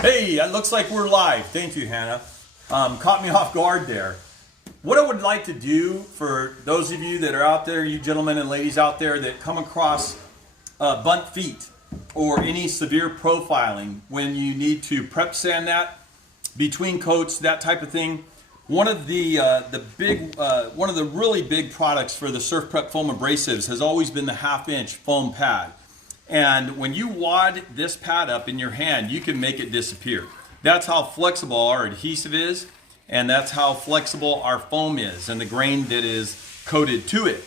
Hey, it looks like we're live. Thank you, Hannah. Caught me off guard there. What I would like to do for those of you that are out there, you gentlemen and ladies out there that come across bunt feet or any severe profiling when you need to prep sand that between coats, that type of thing. One of the really big products for the SurfPrep foam abrasives has always been the 1/2-inch foam pad. And when you wad this pad up in your hand, you can make it disappear. That's how flexible our adhesive is, and that's how flexible our foam is and the grain that is coated to it.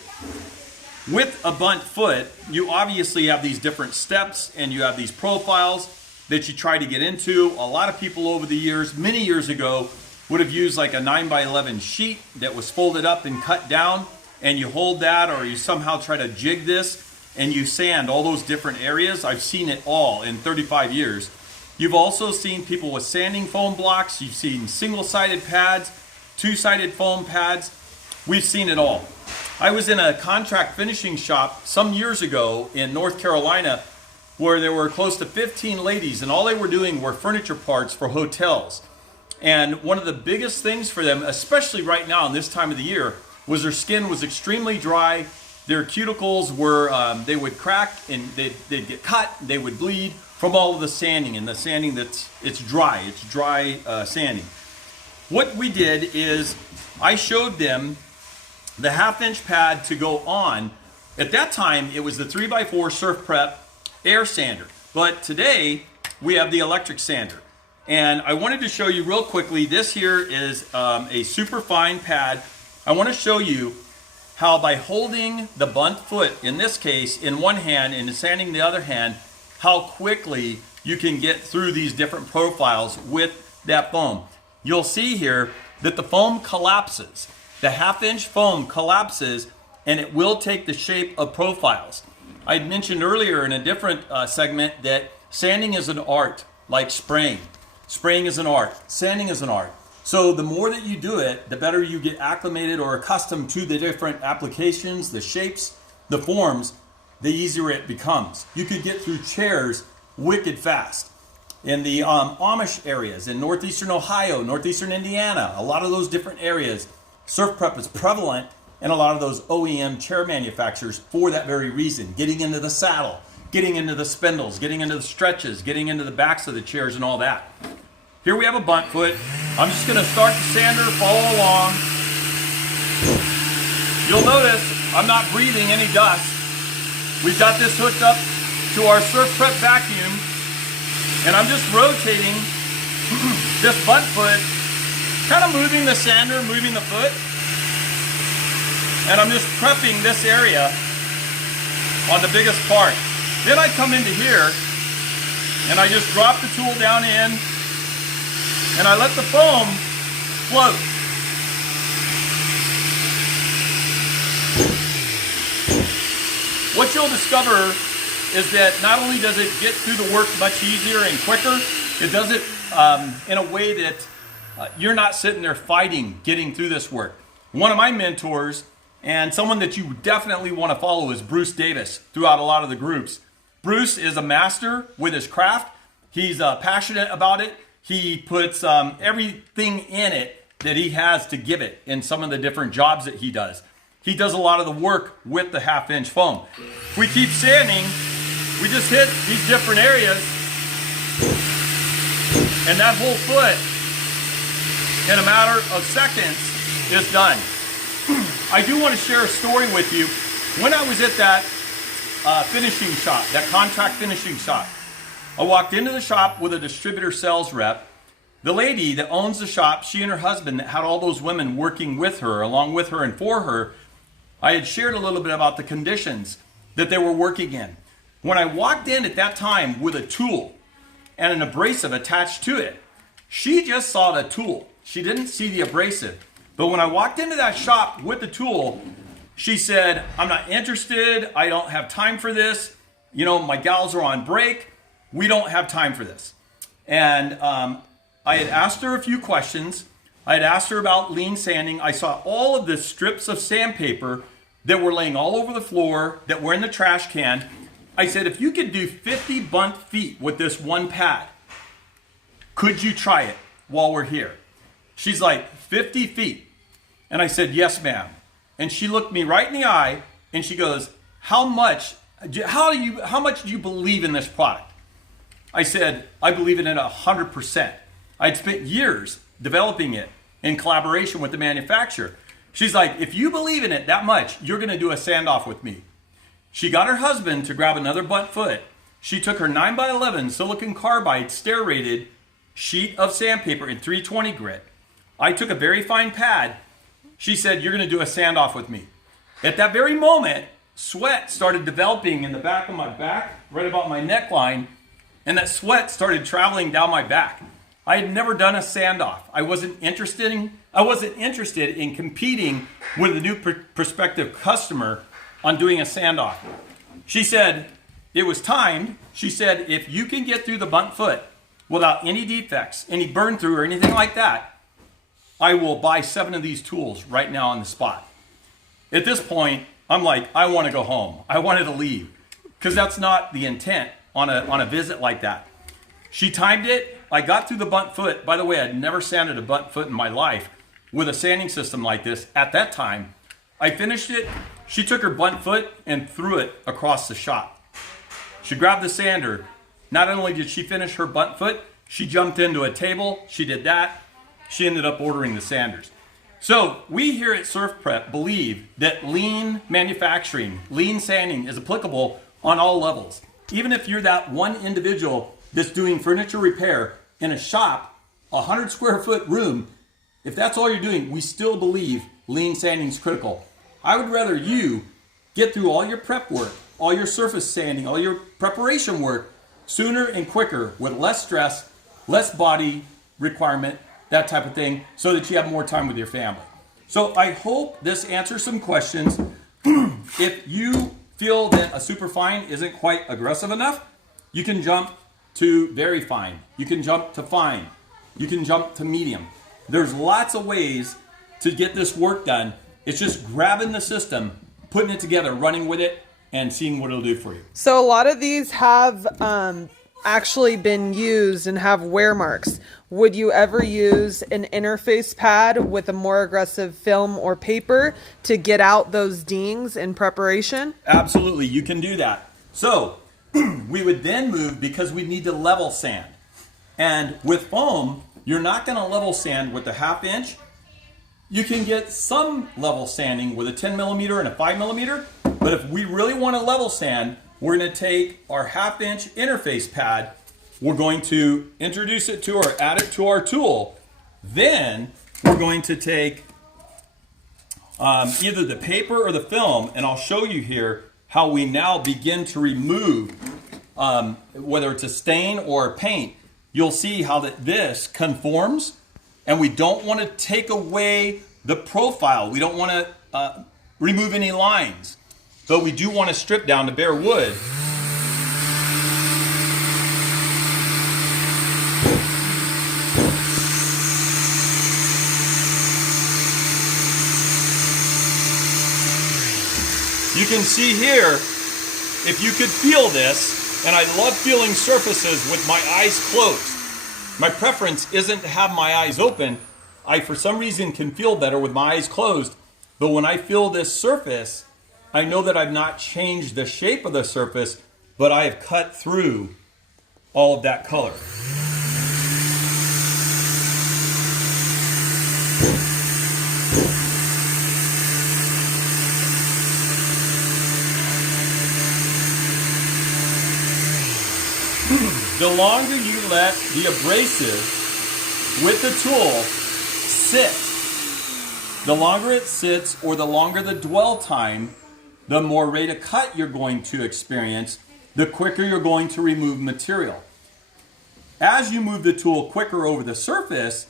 With a bunt foot, you obviously have these different steps and you have these profiles that you try to get into. A lot of people over the years, many years ago, would have used like a 9x11 sheet that was folded up and cut down, and you hold that, or you somehow try to jig this and you sand all those different areas. I've seen it all in 35 years. You've also seen people with sanding foam blocks. You've seen single-sided pads, two-sided foam pads. We've seen it all. I was in a contract finishing shop some years ago in North Carolina where there were close to 15 ladies, and all they were doing were furniture parts for hotels. And one of the biggest things for them, especially right now in this time of the year, was their skin was extremely dry. Their cuticles were, they would crack and they'd get cut, they would bleed from all of the sanding, and the sanding it's dry sanding. What we did is I showed them the 1/2-inch pad to go on. At that time, it was the 3x4 SurfPrep air sander, but today we have the electric sander. And I wanted to show you real quickly, this here is a super fine pad. I want to show you how by holding the bunt foot, in this case, in one hand and sanding the other hand, how quickly you can get through these different profiles with that foam. You'll see here that the foam collapses. The 1/2-inch foam collapses and it will take the shape of profiles. I mentioned earlier in a different segment that sanding is an art, like spraying. Spraying is an art, sanding is an art. So the more that you do it, the better you get acclimated or accustomed to the different applications, the shapes, the forms, the easier it becomes. You could get through chairs wicked fast. In the Amish areas, in northeastern Ohio, northeastern Indiana, a lot of those different areas, SurfPrep is prevalent in a lot of those OEM chair manufacturers for that very reason. Getting into the saddle, getting into the spindles, getting into the stretches, getting into the backs of the chairs and all that. Here we have a bunt foot. I'm just going to start the sander, follow along. You'll notice I'm not breathing any dust. We've got this hooked up to our SurfPrep vacuum, and I'm just rotating this bunt foot, kind of moving the sander, moving the foot, and I'm just prepping this area on the biggest part. Then I come into here, and I just drop the tool down in, and I let the foam float. What you'll discover is that not only does it get through the work much easier and quicker, it does it in a way that you're not sitting there fighting getting through this work. One of my mentors, and someone that you definitely want to follow, is Bruce Davis throughout a lot of the groups. Bruce is a master with his craft. He's passionate about it. He puts everything in it that he has to give it in some of the different jobs that he does. He does a lot of the work with the 1/2-inch foam. If we keep sanding, we just hit these different areas, and that whole foot, in a matter of seconds, is done. I do want to share a story with you. When I was at that finishing shop, that contract finishing shop, I walked into the shop with a distributor sales rep. The lady that owns the shop, she and her husband that had all those women working with her, along with her and for her, I had shared a little bit about the conditions that they were working in. When I walked in at that time with a tool and an abrasive attached to it, she just saw the tool. She didn't see the abrasive. But when I walked into that shop with the tool, she said, "I'm not interested. I don't have time for this. You know, my gals are on break. We don't have time for this." And I had asked her a few questions. I had asked her about lean sanding. I saw all of the strips of sandpaper that were laying all over the floor, that were in the trash can. I said, if you could do 50 bunt feet with this one pad, Could you try it while we're here? She's like, 50 feet. And I said, yes, ma'am. And she looked me right in the eye and she goes, how much do you believe in this product? I said, I believe in it 100%. I'd spent years developing it in collaboration with the manufacturer. She's like, if you believe in it that much, you're gonna do a sand-off with me. She got her husband to grab another bunt foot. She took her 9x11 silicon carbide stair-rated sheet of sandpaper in 320 grit. I took a very fine pad. She said, you're gonna do a sand-off with me. At that very moment, sweat started developing in the back of my back, right about my neckline, and that sweat started traveling down my back. I had never done a sand-off. I wasn't interested in competing with a new prospective customer on doing a sand-off. She said, it was timed. She said, if you can get through the bunt foot without any defects, any burn through or anything like that, I will buy 7 of these tools right now on the spot. At this point, I'm like, I want to go home. I wanted to leave because that's not the intent on a visit like that. She timed it. I got through the bunt foot. By the way, I'd never sanded a bunt foot in my life with a sanding system like this at that time. I finished it. She took her bunt foot and threw it across the shop. She grabbed the sander. Not only did she finish her bunt foot, she jumped into a table. She did that. She ended up ordering the sanders. So we here at SurfPrep believe that lean manufacturing, lean sanding is applicable on all levels. Even if you're that one individual that's doing furniture repair in a shop, a 100 square foot room, if that's all you're doing, we still believe lean sanding is critical. I would rather you get through all your prep work, all your surface sanding, all your preparation work sooner and quicker with less stress, less body requirement, that type of thing, so that you have more time with your family. So I hope this answers some questions. If you feel that a super fine isn't quite aggressive enough, you can jump to very fine. You can jump to fine. You can jump to medium. There's lots of ways to get this work done. It's just grabbing the system, putting it together, running with it, and seeing what it'll do for you. So a lot of these have actually been used and have wear marks. Would you ever use an interface pad with a more aggressive film or paper to get out those dings in preparation? Absolutely, you can do that. So we would then move, because we need to level sand. And with foam, you're not going to level sand with a 1/2 inch. You can get some level sanding with a 10 millimeter and a 5 millimeter. But if we really want to level sand, we're going to take our 1/2 inch interface pad. We're going to introduce it to or add it to our tool. Then we're going to take either the paper or the film, and I'll show you here how we now begin to remove, whether it's a stain or a paint. You'll see how this conforms, and we don't want to take away the profile. We don't want to remove any lines, but we do want to strip down to bare wood. You can see here, if you could feel this, and I love feeling surfaces with my eyes closed. My preference isn't to have my eyes open. I, for some reason, can feel better with my eyes closed. But when I feel this surface, I know that I've not changed the shape of the surface, but I have cut through all of that color. The longer you let the abrasive with the tool sit, the longer it sits or the longer the dwell time, the more rate of cut you're going to experience, the quicker you're going to remove material. As you move the tool quicker over the surface,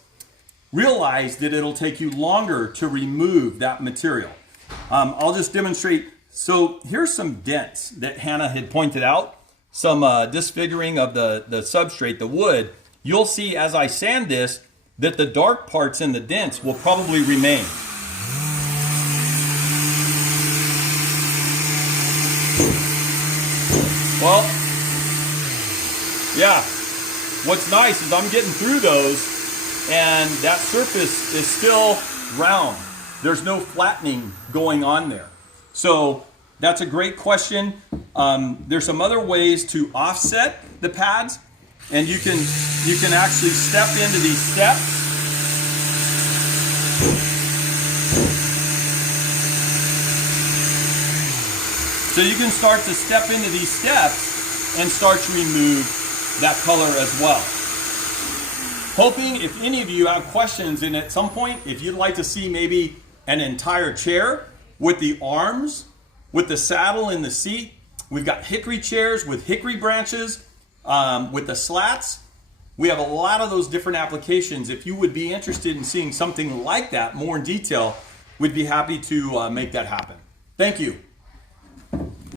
realize that it'll take you longer to remove that material. I'll just demonstrate. So here's some dents that Hannah had pointed out. Some disfiguring of the substrate, the wood. You'll see as I sand this that the dark parts in the dents will probably remain. Well, yeah, what's nice is I'm getting through those and that surface is still round. There's no flattening going on there. So that's a great question. There's some other ways to offset the pads, and you can actually step into these steps. So you can start to step into these steps and start to remove that color as well. Hoping if any of you have questions, and at some point, if you'd like to see maybe an entire chair with the arms, with the saddle and the seat, we've got hickory chairs with hickory branches, with the slats. We have a lot of those different applications. If you would be interested in seeing something like that more in detail, we'd be happy to make that happen. Thank you.